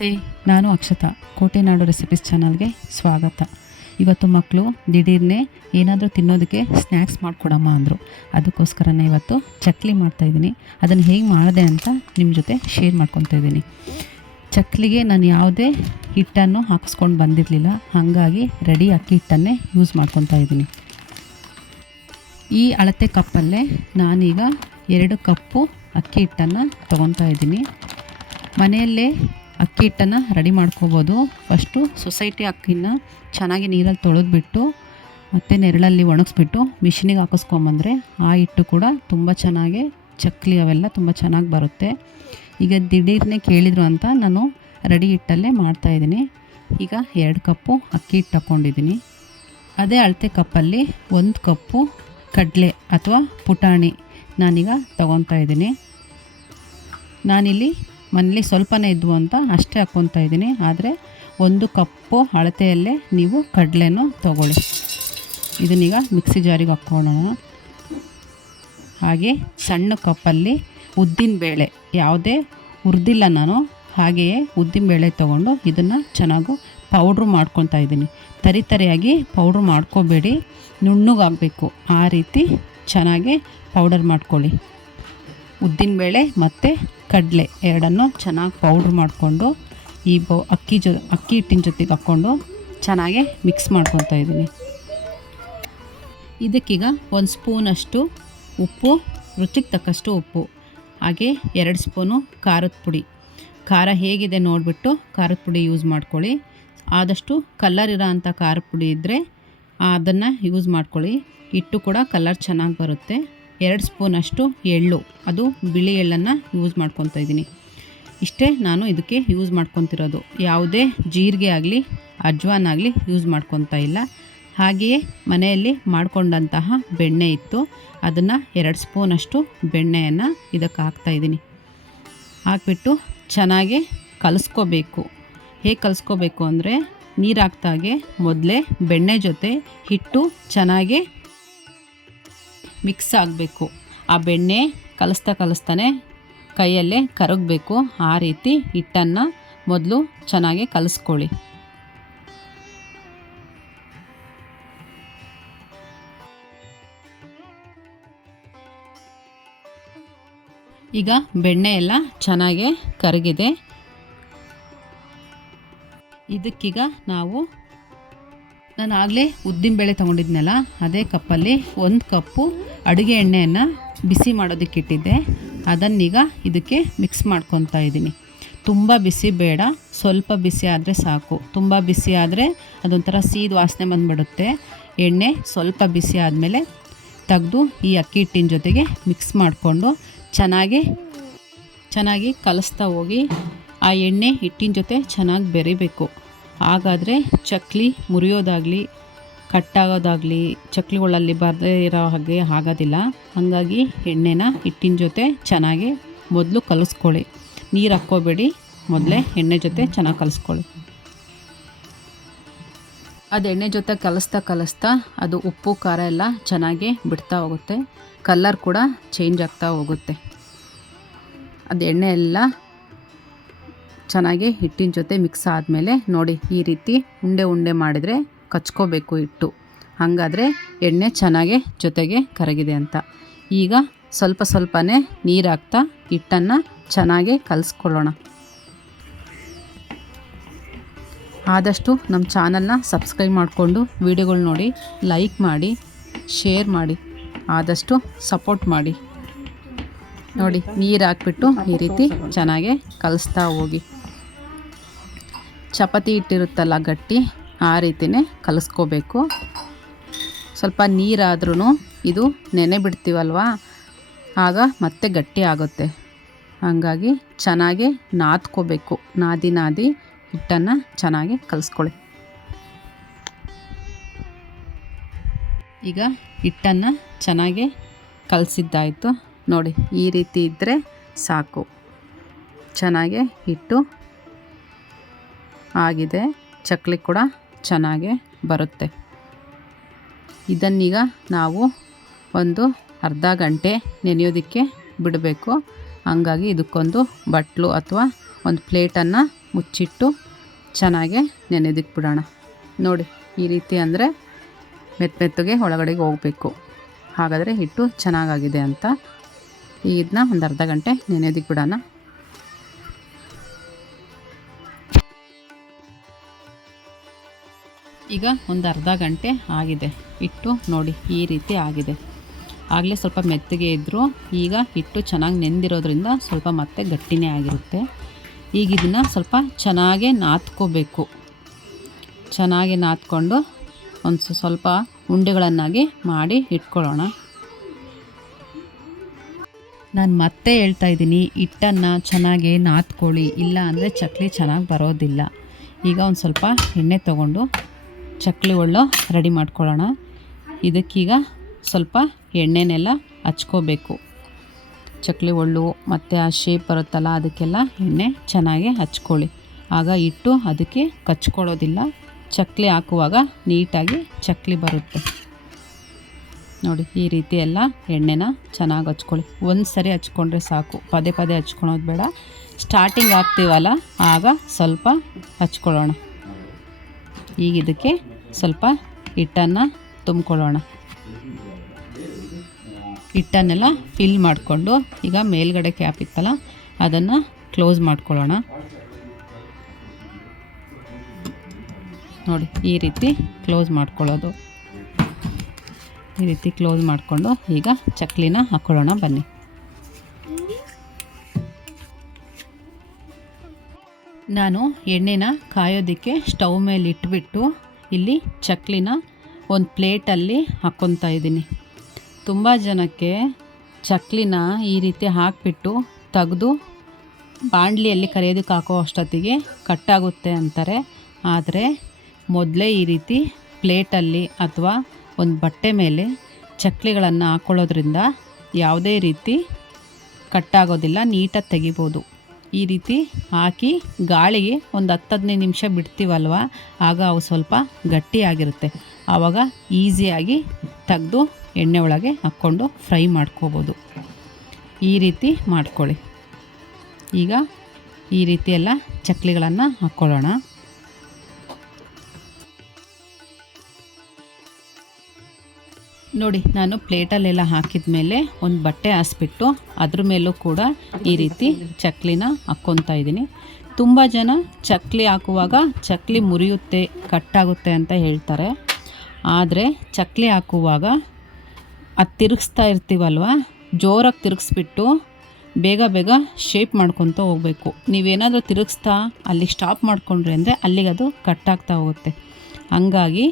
ನಮಸ್ತೆ, ನಾನು ಅಕ್ಷತಾ. ಕೋಟೆನಾಡು ರೆಸಿಪೀಸ್ ಚಾನಲ್ಗೆ ಸ್ವಾಗತ. ಇವತ್ತು ಮಕ್ಕಳು ದಿಢೀರ್ನೆ ಏನಾದರೂ ತಿನ್ನೋದಕ್ಕೆ ಸ್ನ್ಯಾಕ್ಸ್ ಮಾಡಿಕೊಡಮ್ಮ ಅಂದರು. ಅದಕ್ಕೋಸ್ಕರನೇ ಇವತ್ತು ಚಕ್ಲಿ ಮಾಡ್ತಾಯಿದ್ದೀನಿ. ಅದನ್ನು ಹೇಗೆ ಮಾಡಿದೆ ಅಂತ ನಿಮ್ಮ ಜೊತೆ ಶೇರ್ ಮಾಡ್ಕೊತಾ ಇದ್ದೀನಿ. ಚಕ್ಲಿಗೆ ನಾನು ಯಾವುದೇ ಹಿಟ್ಟನ್ನು ಹಾಕಿಸ್ಕೊಂಡು ಬಂದಿರಲಿಲ್ಲ, ಹಾಗಾಗಿ ರೆಡಿ ಅಕ್ಕಿ ಹಿಟ್ಟನ್ನೇ ಯೂಸ್ ಮಾಡ್ಕೊತಾ ಇದ್ದೀನಿ. ಈ ಅಳತೆ ಕಪ್ಪಲ್ಲೇ ನಾನೀಗ 2 ಕಪ್ಪು ಅಕ್ಕಿ ಹಿಟ್ಟನ್ನು ತೊಗೊತಾ ಇದ್ದೀನಿ. ಮನೆಯಲ್ಲೇ ಅಕ್ಕಿ ಹಿಟ್ಟನ್ನು ರೆಡಿ ಮಾಡ್ಕೋಬೋದು. ಫಸ್ಟು ಸೊಸೈಟಿ ಅಕ್ಕಿನ ಚೆನ್ನಾಗಿ ನೀರಲ್ಲಿ ತೊಳೆದ್ಬಿಟ್ಟು ಮತ್ತು ನೆರಳಲ್ಲಿ ಒಣಗಿಸ್ಬಿಟ್ಟು ಮಿಷಿನಿಗೆ ಹಾಕಿಸ್ಕೊಂಬಂದರೆ ಆ ಹಿಟ್ಟು ಕೂಡ ತುಂಬ ಚೆನ್ನಾಗಿ ಚಕ್ಲಿ ಅವೆಲ್ಲ ತುಂಬ ಚೆನ್ನಾಗಿ ಬರುತ್ತೆ. ಈಗ ದಿಢೀರ್ನೆ ಕೇಳಿದರು ಅಂತ ನಾನು ರೆಡಿ ಹಿಟ್ಟಲ್ಲೇ ಮಾಡ್ತಾಯಿದ್ದೀನಿ. ಈಗ 2 ಕಪ್ಪು ಅಕ್ಕಿ ಹಿಟ್ಟು ತಗೊಂಡಿದ್ದೀನಿ. ಅದೇ ಅಳತೆ ಕಪ್ಪಲ್ಲಿ 1 ಕಪ್ಪು ಕಡಲೆ ಅಥವಾ ಪುಟಾಣಿ ನಾನೀಗ ತೊಗೊತಾ ಇದ್ದೀನಿ. ನಾನಿಲ್ಲಿ ಮನೇಲಿ ಸ್ವಲ್ಪನೇ ಇದ್ವು ಅಂತ ಅಷ್ಟೇ ಹಾಕ್ಕೊತಾ ಇದ್ದೀನಿ. ಆದರೆ 1 ಕಪ್ಪು ಅಳತೆಯಲ್ಲೇ ನೀವು ಕಡಲೆನೂ ತೊಗೊಳ್ಳಿ. ಇದನ್ನೀಗ ಮಿಕ್ಸಿ ಜಾರಿಗೆ ಹಾಕ್ಕೊಳ್ಳೋಣ. ಹಾಗೆ ಸಣ್ಣ ಕಪ್ಪಲ್ಲಿ ಉದ್ದಿನಬೇಳೆ, ಯಾವುದೇ ಹುರಿದಿಲ್ಲ ನಾನು, ಹಾಗೆಯೇ ಉದ್ದಿನಬೇಳೆ ತೊಗೊಂಡು ಇದನ್ನು ಚೆನ್ನಾಗಿ ಪೌಡ್ರು ಮಾಡ್ಕೊತಾ ಇದ್ದೀನಿ. ತರಿಯಾಗಿ ಪೌಡ್ರ್ ಮಾಡ್ಕೋಬೇಡಿ, ನುಣ್ಣಗಾಗಬೇಕು. ಆ ರೀತಿ ಚೆನ್ನಾಗಿ ಪೌಡರ್ ಮಾಡ್ಕೊಳ್ಳಿ. ಉದ್ದಿನಬೇಳೆ ಮತ್ತು ಕಡಲೆ ಎರಡನ್ನು ಚೆನ್ನಾಗಿ ಪೌಡ್ರ್ ಮಾಡಿಕೊಂಡು ಈ ಅಕ್ಕಿ ಹಿಟ್ಟಿನ ಜೊತೆಗೆ ಹಾಕ್ಕೊಂಡು ಚೆನ್ನಾಗಿ ಮಿಕ್ಸ್ ಮಾಡ್ಕೊತಾ ಇದ್ದೀನಿ. ಇದಕ್ಕೀಗ 1 ಸ್ಪೂನಷ್ಟು ಉಪ್ಪು, ರುಚಿಗೆ ತಕ್ಕಷ್ಟು ಉಪ್ಪು, ಹಾಗೆ 2 ಸ್ಪೂನು ಖಾರದ ಪುಡಿ. ಖಾರ ಹೇಗಿದೆ ನೋಡಿಬಿಟ್ಟು ಖಾರದ ಪುಡಿ ಯೂಸ್ ಮಾಡ್ಕೊಳ್ಳಿ. ಆದಷ್ಟು ಕಲರ್ ಇರೋ ಅಂಥ ಖಾರದ ಪುಡಿ ಇದ್ದರೆ ಅದನ್ನು ಯೂಸ್ ಮಾಡ್ಕೊಳ್ಳಿ. ಹಿಟ್ಟು ಕೂಡ ಕಲರ್ ಚೆನ್ನಾಗಿ ಬರುತ್ತೆ. 2 ಸ್ಪೂನಷ್ಟು ಎಳ್ಳು, ಅದು ಬಿಳಿ ಎಳ್ಳನ್ನು ಯೂಸ್ ಮಾಡ್ಕೊತಾ ಇದ್ದೀನಿ. ಇಷ್ಟೇ ನಾನು ಇದಕ್ಕೆ ಯೂಸ್ ಮಾಡ್ಕೊತಿರೋದು. ಯಾವುದೇ ಜೀರಿಗೆ ಆಗಲಿ ಅಜ್ವಾನ್ ಆಗಲಿ ಯೂಸ್ ಮಾಡ್ಕೊತಾ ಇಲ್ಲ. ಹಾಗೆಯೇ ಮನೆಯಲ್ಲಿ ಮಾಡಿಕೊಂಡಂತಹ ಬೆಣ್ಣೆ ಇತ್ತು, ಅದನ್ನು 2 ಸ್ಪೂನಷ್ಟು ಬೆಣ್ಣೆಯನ್ನು ಇದಕ್ಕೆ ಹಾಕ್ತಾಯಿದ್ದೀನಿ. ಹಾಕ್ಬಿಟ್ಟು ಚೆನ್ನಾಗಿ ಕಲಿಸ್ಕೋಬೇಕು. ಹೇಗೆ ಕಲಿಸ್ಕೋಬೇಕು ಅಂದರೆ, ನೀರು ಹಾಕ್ದಾಗೆ ಮೊದಲೇ ಬೆಣ್ಣೆ ಜೊತೆ ಹಿಟ್ಟು ಚೆನ್ನಾಗಿ ಮಿಕ್ಸ್ ಆಗಬೇಕು. ಆ ಬೆಣ್ಣೆ ಕಲಿಸ್ತಾನೆ ಕೈಯಲ್ಲೇ ಕರಗಬೇಕು. ಆ ರೀತಿ ಹಿಟ್ಟನ್ನು ಮೊದಲು ಚೆನ್ನಾಗಿ ಕಲಿಸ್ಕೊಳ್ಳಿ. ಈಗ ಬೆಣ್ಣೆ ಎಲ್ಲ ಚೆನ್ನಾಗಿ ಕರಗಿದೆ. ಇದಕ್ಕೀಗ ನಾನು ಆಗಲೇ ಉದ್ದಿನಬೇಳೆ ತೊಗೊಂಡಿದ್ನಲ್ಲ, ಅದೇ ಕಪ್ಪಲ್ಲಿ 1 ಕಪ್ಪು ಅಡುಗೆ ಎಣ್ಣೆಯನ್ನು ಬಿಸಿ ಮಾಡೋದಕ್ಕೆ ಇಟ್ಟಿದ್ದೆ. ಅದನ್ನೀಗ ಇದಕ್ಕೆ ಮಿಕ್ಸ್ ಮಾಡ್ಕೊತಾ ಇದ್ದೀನಿ. ತುಂಬ ಬಿಸಿ ಬೇಡ, ಸ್ವಲ್ಪ ಬಿಸಿ ಆದರೆ ಸಾಕು. ತುಂಬ ಬಿಸಿ ಆದರೆ ಅದೊಂಥರ ಸೀದ ವಾಸನೆ ಬಂದುಬಿಡುತ್ತೆ. ಎಣ್ಣೆ ಸ್ವಲ್ಪ ಬಿಸಿ ಆದಮೇಲೆ ತೆಗೆದು ಈ ಅಕ್ಕಿ ಹಿಟ್ಟಿನ ಜೊತೆಗೆ ಮಿಕ್ಸ್ ಮಾಡಿಕೊಂಡು ಚೆನ್ನಾಗಿ ಕಲಿಸ್ತಾ ಹೋಗಿ. ಆ ಎಣ್ಣೆ ಹಿಟ್ಟಿನ ಜೊತೆ ಚೆನ್ನಾಗಿ ಬೆರಿಬೇಕು. ಹಾಗಾದರೆ ಚಕ್ಲಿ ಮುರಿಯೋದಾಗಲಿ ಕಟ್ಟಾಗೋದಾಗಲಿ ಚಕ್ಲಿಗಳಲ್ಲಿ ಬರದೇ ಇರೋ ಹಾಗೆ ಆಗೋದಿಲ್ಲ. ಹಾಗಾಗಿ ಎಣ್ಣೆನ ಹಿಟ್ಟಿನ ಜೊತೆ ಚೆನ್ನಾಗಿ ಮೊದಲು ಕಲಿಸ್ಕೊಳ್ಳಿ. ನೀರು ಹಾಕ್ಕೋಬೇಡಿ, ಮೊದಲೇ ಎಣ್ಣೆ ಜೊತೆ ಚೆನ್ನಾಗಿ ಕಲಿಸ್ಕೊಳ್ಳಿ. ಅದು ಎಣ್ಣೆ ಜೊತೆ ಕಲಿಸ್ತಾ ಅದು ಉಪ್ಪು ಖಾರ ಎಲ್ಲ ಚೆನ್ನಾಗಿ ಬಿಡ್ತಾ ಹೋಗುತ್ತೆ. ಕಲರ್ ಕೂಡ ಚೇಂಜ್ ಆಗ್ತಾ ಹೋಗುತ್ತೆ. ಅದು ಎಣ್ಣೆ ಎಲ್ಲ ಚೆನ್ನಾಗಿ ಹಿಟ್ಟಿನ ಜೊತೆ ಮಿಕ್ಸ್ ಆದಮೇಲೆ ನೋಡಿ, ಈ ರೀತಿ ಉಂಡೆ ಮಾಡಿದರೆ ಕಚ್ಕೋಬೇಕು ಹಿಟ್ಟು. ಹಾಗಾದರೆ ಎಣ್ಣೆ ಚೆನ್ನಾಗಿ ಜೊತೆಗೆ ಕರಗಿದೆ ಅಂತ. ಈಗ ಸ್ವಲ್ಪನೇ ನೀರು ಹಾಕ್ತಾ ಹಿಟ್ಟನ್ನು ಚೆನ್ನಾಗಿ ಕಲಿಸ್ಕೊಳ್ಳೋಣ. ಆದಷ್ಟು ನಮ್ಮ ಚಾನಲ್ನ ಸಬ್ಸ್ಕ್ರೈಬ್ ಮಾಡಿಕೊಂಡು ವಿಡಿಯೋಗಳು ನೋಡಿ, ಲೈಕ್ ಮಾಡಿ, ಶೇರ್ ಮಾಡಿ, ಆದಷ್ಟು ಸಪೋರ್ಟ್ ಮಾಡಿ. ನೋಡಿ, ನೀರು ಹಾಕ್ಬಿಟ್ಟು ಈ ರೀತಿ ಚೆನ್ನಾಗಿ ಕಲಿಸ್ತಾ ಹೋಗಿ. ಚಪಾತಿ ಹಿಟ್ಟಿರುತ್ತಲ್ಲ ಗಟ್ಟಿ, ಆ ರೀತಿಯೇ ಕಲಿಸ್ಕೋಬೇಕು. ಸ್ವಲ್ಪ ನೀರಾದ್ರೂ ಇದು ನೆನೆ ಬಿಡ್ತೀವಲ್ವ, ಆಗ ಮತ್ತೆ ಗಟ್ಟಿ ಆಗುತ್ತೆ. ಹಾಗಾಗಿ ಚೆನ್ನಾಗಿ ನಾದ್ಕೋಬೇಕು. ನಾದಿ ಹಿಟ್ಟನ್ನು ಚೆನ್ನಾಗಿ ಕಲಿಸ್ಕೊಳ್ಳಿ. ಈಗ ಹಿಟ್ಟನ್ನು ಚೆನ್ನಾಗಿ ಕಲಸಿದ್ದಾಯಿತು. ನೋಡಿ, ಈ ರೀತಿ ಇದ್ದರೆ ಸಾಕು. ಚೆನ್ನಾಗಿ ಹಿಟ್ಟು ಆಗಿದೆ. ಚಕ್ಲಿ ಕೂಡ ಚೆನ್ನಾಗಿ ಬರುತ್ತೆ. ಇದನ್ನೀಗ ನಾವು ಒಂದು ಅರ್ಧ ಗಂಟೆ ನೆನೆಯೋದಕ್ಕೆ ಬಿಡಬೇಕು. ಹಾಗಾಗಿ ಇದಕ್ಕೊಂದು ಬಟ್ಲು ಅಥವಾ ಒಂದು ಪ್ಲೇಟನ್ನು ಮುಚ್ಚಿಟ್ಟು ಚೆನ್ನಾಗೆ ನೆನೆದಿಟ್ಬಿಡೋಣ. ನೋಡಿ ಈ ರೀತಿ ಅಂದರೆ ಮೆತ್ತಗೆ ಒಳಗಡೆಗೆ ಹೋಗಬೇಕು. ಹಾಗಾದರೆ ಹಿಟ್ಟು ಚೆನ್ನಾಗಾಗಿದೆ ಅಂತ. ಈಗ ಇದನ್ನ ಒಂದು ಅರ್ಧ ಗಂಟೆ ನೆನೆದಿಟ್ಬಿಡೋಣ. ಈಗ ಒಂದು ಅರ್ಧ ಗಂಟೆ ಆಗಿದೆ. ಹಿಟ್ಟು ನೋಡಿ ಈ ರೀತಿ ಆಗಿದೆ. ಆಗಲೇ ಸ್ವಲ್ಪ ಮೆತ್ತಗೆ ಇದ್ದರೂ ಈಗ ಹಿಟ್ಟು ಚೆನ್ನಾಗಿ ನೆಂದಿರೋದ್ರಿಂದ ಸ್ವಲ್ಪ ಮತ್ತೆ ಗಟ್ಟಿನೇ ಆಗಿರುತ್ತೆ. ಈಗ ಇದನ್ನು ಸ್ವಲ್ಪ ಚೆನ್ನಾಗೇ ನಾದ್ಕೋಬೇಕು. ಚೆನ್ನಾಗಿ ನಾದ್ಕೊಂಡು ಒಂದು ಸ್ವಲ್ಪ ಉಂಡೆಗಳನ್ನಾಗಿ ಮಾಡಿ ಇಟ್ಕೊಳ್ಳೋಣ. ನಾನು ಮತ್ತೆ ಹೇಳ್ತಾ ಇದ್ದೀನಿ, ಹಿಟ್ಟನ್ನು ಚೆನ್ನಾಗಿ ನಾದ್ಕೊಳ್ಳಿ, ಇಲ್ಲ ಅಂದರೆ ಚಕ್ಲಿ ಚೆನ್ನಾಗಿ ಬರೋದಿಲ್ಲ. ಈಗ ಒಂದು ಸ್ವಲ್ಪ ಎಣ್ಣೆ ತೊಗೊಂಡು ಚಕ್ಲಿ ಒಳ್ಳು ರೆಡಿ ಮಾಡ್ಕೊಳ್ಳೋಣ. ಇದಕ್ಕೀಗ ಸ್ವಲ್ಪ ಎಣ್ಣೆನೆಲ್ಲ ಹಚ್ಕೋಬೇಕು. ಚಕ್ಲಿ ಒಳ್ಳು ಮತ್ತು ಆ ಶೇಪ್ ಬರುತ್ತಲ್ಲ ಅದಕ್ಕೆಲ್ಲ ಎಣ್ಣೆ ಚೆನ್ನಾಗಿ ಹಚ್ಕೊಳ್ಳಿ. ಆಗ ಹಿಟ್ಟು ಅದಕ್ಕೆ ಕಚ್ಕೊಳ್ಳೋದಿಲ್ಲ. ಚಕ್ಲಿ ಹಾಕುವಾಗ ನೀಟಾಗಿ ಚಕ್ಲಿ ಬರುತ್ತೆ. ನೋಡಿ ಈ ರೀತಿ ಎಲ್ಲ ಎಣ್ಣೆನ ಚೆನ್ನಾಗಿ ಹಚ್ಕೊಳ್ಳಿ. ಒಂದು ಸರಿ ಹಚ್ಕೊಂಡ್ರೆ ಸಾಕು, ಪದೇ ಪದೇ ಹಚ್ಕೊಳೋದು ಬೇಡ. ಸ್ಟಾರ್ಟಿಂಗ್ ಹಾಕ್ತೀವಲ್ಲ ಆಗ ಸ್ವಲ್ಪ ಹಚ್ಕೊಳ್ಳೋಣ. ಈಗ ಇದಕ್ಕೆ ಸ್ವಲ್ಪ ಹಿಟ್ಟನ್ನು ತುಂಬ್ಕೊಳ್ಳೋಣ. ಹಿಟ್ಟನ್ನೆಲ್ಲ ಫಿಲ್ ಮಾಡಿಕೊಂಡು ಈಗ ಮೇಲ್ಗಡೆ ಕ್ಯಾಪ್ ಇತ್ತಲ್ಲ ಅದನ್ನು ಕ್ಲೋಸ್ ಮಾಡ್ಕೊಳ್ಳೋಣ. ನೋಡಿ ಈ ರೀತಿ ಕ್ಲೋಸ್ ಮಾಡ್ಕೊಳ್ಳೋದು. ಈ ರೀತಿ ಕ್ಲೋಸ್ ಮಾಡಿಕೊಂಡು ಈಗ ಚಕ್ಲಿನ ಹಾಕ್ಕೊಳ್ಳೋಣ ಬನ್ನಿ. ನಾನು ಎಣ್ಣೆನ ಕಾಯೋದಕ್ಕೆ ಸ್ಟವ್ ಮೇಲೆ ಇಟ್ಬಿಟ್ಟು ಇಲ್ಲಿ ಚಕ್ಲಿನ ಒಂದು ಪ್ಲೇಟಲ್ಲಿ ಹಾಕ್ಕೊತಾ ಇದ್ದೀನಿ. ತುಂಬ ಜನಕ್ಕೆ ಚಕ್ಲಿನ ಈ ರೀತಿ ಹಾಕಿಬಿಟ್ಟು ತೆಗೆದು ಬಾಣಲಿಯಲ್ಲಿ ಕರಿಯೋದಕ್ಕೆ ಹಾಕೋ ಅಷ್ಟೊತ್ತಿಗೆ ಕಟ್ಟಾಗುತ್ತೆ ಅಂತಾರೆ. ಆದರೆ ಮೊದಲೇ ಈ ರೀತಿ ಪ್ಲೇಟಲ್ಲಿ ಅಥವಾ ಒಂದು ಬಟ್ಟೆ ಮೇಲೆ ಚಕ್ಲಿಗಳನ್ನು ಹಾಕ್ಕೊಳ್ಳೋದ್ರಿಂದ ಯಾವುದೇ ರೀತಿ ಕಟ್ಟಾಗೋದಿಲ್ಲ, ನೀಟಾಗಿ ತೆಗಿಬೋದು. ಈ ರೀತಿ ಹಾಕಿ ಗಾಳಿಗೆ ಒಂದು 10-15 ನಿಮಿಷ ಬಿಡ್ತೀವಲ್ವ, ಆಗ ಅವು ಸ್ವಲ್ಪ ಗಟ್ಟಿಯಾಗಿರುತ್ತೆ. ಆವಾಗ ಈಸಿಯಾಗಿ ತೆಗೆದು ಎಣ್ಣೆ ಒಳಗೆ ಹಾಕ್ಕೊಂಡು ಫ್ರೈ ಮಾಡ್ಕೋಬೋದು. ಈ ರೀತಿ ಮಾಡ್ಕೊಳ್ಳಿ. ಈಗ ಈ ರೀತಿ ಎಲ್ಲ ಚಕ್ಲಿಗಳನ್ನು ಹಾಕ್ಕೊಳ್ಳೋಣ. ನೋಡಿ ನಾನು ಪ್ಲೇಟಲ್ಲೆಲ್ಲ ಹಾಕಿದ ಮೇಲೆ ಒಂದು ಬಟ್ಟೆ ಹಾಸ್ಬಿಟ್ಟು ಅದ್ರ ಮೇಲೂ ಕೂಡ ಈ ರೀತಿ ಚಕ್ಲಿನ ಹಾಕ್ಕೊತಾ ಇದ್ದೀನಿ. ತುಂಬ ಜನ ಚಕ್ಲಿ ಹಾಕುವಾಗ ಚಕ್ಲಿ ಮುರಿಯುತ್ತೆ, ಕಟ್ಟಾಗುತ್ತೆ ಅಂತ ಹೇಳ್ತಾರೆ. ಆದರೆ ಚಕ್ಲಿ ಹಾಕುವಾಗ ಅದು ತಿರುಗಿಸ್ತಾ ಇರ್ತೀವಲ್ವ, ಜೋರಾಗಿ ತಿರುಗಿಸ್ಬಿಟ್ಟು ಬೇಗ ಬೇಗ ಶೇಪ್ ಮಾಡ್ಕೊತ ಹೋಗಬೇಕು. ನೀವೇನಾದರೂ ತಿರುಗಿಸ್ತಾ ಅಲ್ಲಿ ಸ್ಟಾಪ್ ಮಾಡಿಕೊಂಡ್ರೆ ಅಂದರೆ ಅಲ್ಲಿಗೆ ಅದು ಕಟ್ಟಾಗ್ತಾ ಹೋಗುತ್ತೆ. ಹಂಗಾಗಿ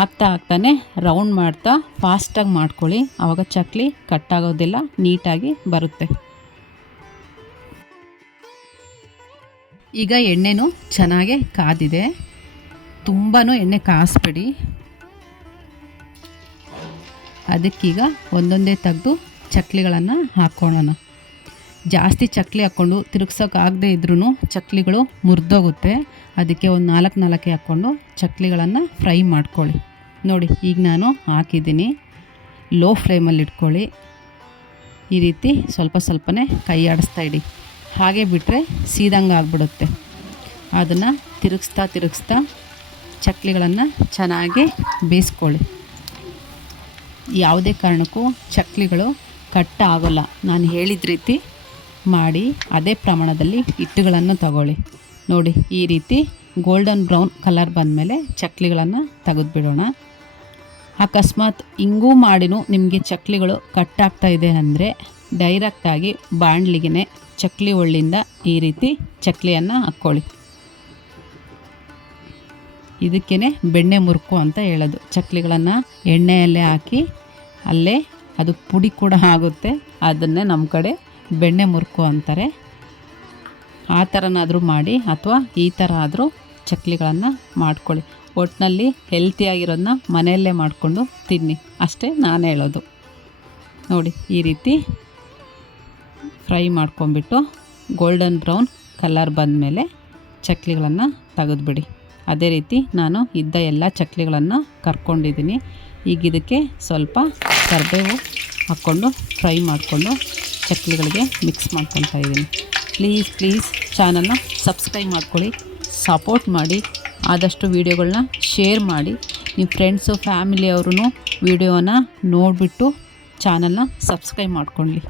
ಆಗ್ತಾನೆ ರೌಂಡ್ ಮಾಡ್ತಾ ಫಾಸ್ಟಾಗಿ ಮಾಡ್ಕೊಳ್ಳಿ. ಆವಾಗ ಚಕ್ಲಿ ಕಟ್ಟಾಗೋದಿಲ್ಲ, ನೀಟಾಗಿ ಬರುತ್ತೆ. ಈಗ ಎಣ್ಣೆನೂ ಚೆನ್ನಾಗೆ ಕಾದಿದೆ. ತುಂಬಾ ಎಣ್ಣೆ ಕಾಯಿಸ್ಬೇಡಿ. ಅದಕ್ಕೀಗ ಒಂದೊಂದೇ ತೆಗೆದು ಚಕ್ಲಿಗಳನ್ನು ಹಾಕ್ಕೊಳ್ಳೋಣ. ಜಾಸ್ತಿ ಚಕ್ಲಿ ಹಾಕ್ಕೊಂಡು ತಿರುಗ್ಸೋಕ್ಕಾಗದೇ ಇದ್ರೂ ಚಕ್ಲಿಗಳು ಮುರಿದೋಗುತ್ತೆ. ಅದಕ್ಕೆ ಒಂದು 4 ಹಾಕ್ಕೊಂಡು ಚಕ್ಲಿಗಳನ್ನು ಫ್ರೈ ಮಾಡ್ಕೊಳ್ಳಿ. ನೋಡಿ ಈಗ ನಾನು ಹಾಕಿದ್ದೀನಿ. ಲೋ ಫ್ಲೇಮಲ್ಲಿ ಇಟ್ಕೊಳ್ಳಿ. ಈ ರೀತಿ ಸ್ವಲ್ಪ ಸ್ವಲ್ಪನೇ ಕೈ ಆಡಿಸ್ತಾ ಇಡಿ. ಹಾಗೆ ಬಿಟ್ಟರೆ ಸೀದಂಗೆ ಆಗಿಬಿಡುತ್ತೆ. ಅದನ್ನು ತಿರುಗಿಸ್ತಾ ಚಕ್ಲಿಗಳನ್ನು ಚೆನ್ನಾಗಿ ಬೇಯಿಸ್ಕೊಳ್ಳಿ. ಯಾವುದೇ ಕಾರಣಕ್ಕೂ ಚಕ್ಲಿಗಳು ಕಟ್ ಆಗೋಲ್ಲ. ನಾನು ಹೇಳಿದ ರೀತಿ ಮಾಡಿ ಅದೇ ಪ್ರಮಾಣದಲ್ಲಿ ಹಿಟ್ಟುಗಳನ್ನು ತಗೊಳ್ಳಿ. ನೋಡಿ ಈ ರೀತಿ ಗೋಲ್ಡನ್ ಬ್ರೌನ್ ಕಲರ್ ಬಂದಮೇಲೆ ಚಕ್ಲಿಗಳನ್ನು ತೆಗೆದುಬಿಡೋಣ. ಅಕಸ್ಮಾತ್ ಹಿಂಗೂ ಮಾಡಿನೂ ನಿಮಗೆ ಚಕ್ಲಿಗಳು ಕಟ್ಟಾಗ್ತಾ ಇದೆ ಅಂದರೆ ಡೈರೆಕ್ಟಾಗಿ ಬಾಣಲಿಗೆ ಚಕ್ಲಿ ಒಳ್ಳಿಂದ ಈ ರೀತಿ ಚಕ್ಲಿಯನ್ನು ಹಾಕ್ಕೊಳ್ಳಿ. ಇದಕ್ಕೇ ಬೆಣ್ಣೆ ಮುರುಕು ಅಂತ ಹೇಳೋದು. ಚಕ್ಲಿಗಳನ್ನು ಎಣ್ಣೆಯಲ್ಲೇ ಹಾಕಿ ಅಲ್ಲೇ ಅದು ಪುಡಿ ಕೂಡ ಆಗುತ್ತೆ. ಅದನ್ನೇ ನಮ್ಮ ಕಡೆ ಬೆಣ್ಣೆ ಮುರುಕು ಅಂತಾರೆ. ಆ ಥರನಾದರೂ ಮಾಡಿ ಅಥವಾ ಈ ಥರ ಆದರೂ ಚಕ್ಲಿಗಳನ್ನು ಮಾಡ್ಕೊಳ್ಳಿ. ಒಟ್ಟಿನಲ್ಲಿ ಹೆಲ್ತಿಯಾಗಿರೋದನ್ನ ಮನೆಯಲ್ಲೇ ಮಾಡಿಕೊಂಡು ತಿನ್ನಿ, ಅಷ್ಟೇ ನಾನು ಹೇಳೋದು. ನೋಡಿ ಈ ರೀತಿ ಫ್ರೈ ಮಾಡ್ಕೊಂಬಿಟ್ಟು ಗೋಲ್ಡನ್ ಬ್ರೌನ್ ಕಲರ್ ಬಂದಮೇಲೆ ಚಕ್ಲಿಗಳನ್ನು ತೆಗೆದುಬಿಡಿ. ಅದೇ ರೀತಿ ನಾನು ಇದ್ದ ಎಲ್ಲ ಚಕ್ಲಿಗಳನ್ನು ಕರ್ಕೊಂಡಿದ್ದೀನಿ. ಈಗ ಇದಕ್ಕೆ ಸ್ವಲ್ಪ ಕರಿಬೇವು ಹಾಕ್ಕೊಂಡು ಫ್ರೈ ಮಾಡಿಕೊಂಡು ಚಕ್ಲಿಗಳಿಗೆ ಮಿಕ್ಸ್ ಮಾಡ್ಕೊತಾ ಇದ್ದೀನಿ. ಪ್ಲೀಸ್ ಚಾನಲ್ನ ಸಬ್ಸ್ಕ್ರೈಬ್ ಮಾಡ್ಕೊಳ್ಳಿ, ಸಪೋರ್ಟ್ ಮಾಡಿ, ಆದಷ್ಟು ವೀಡಿಯೋಗಳನ್ನ ಶೇರ್ ಮಾಡಿ. ನಿಮ್ಮ ಫ್ರೆಂಡ್ಸು ಫ್ಯಾಮಿಲಿಯವ್ರೂ ವೀಡಿಯೋನ ನೋಡಿಬಿಟ್ಟು ಚಾನಲ್ನ ಸಬ್ಸ್ಕ್ರೈಬ್ ಮಾಡ್ಕೊಳ್ಳಿ.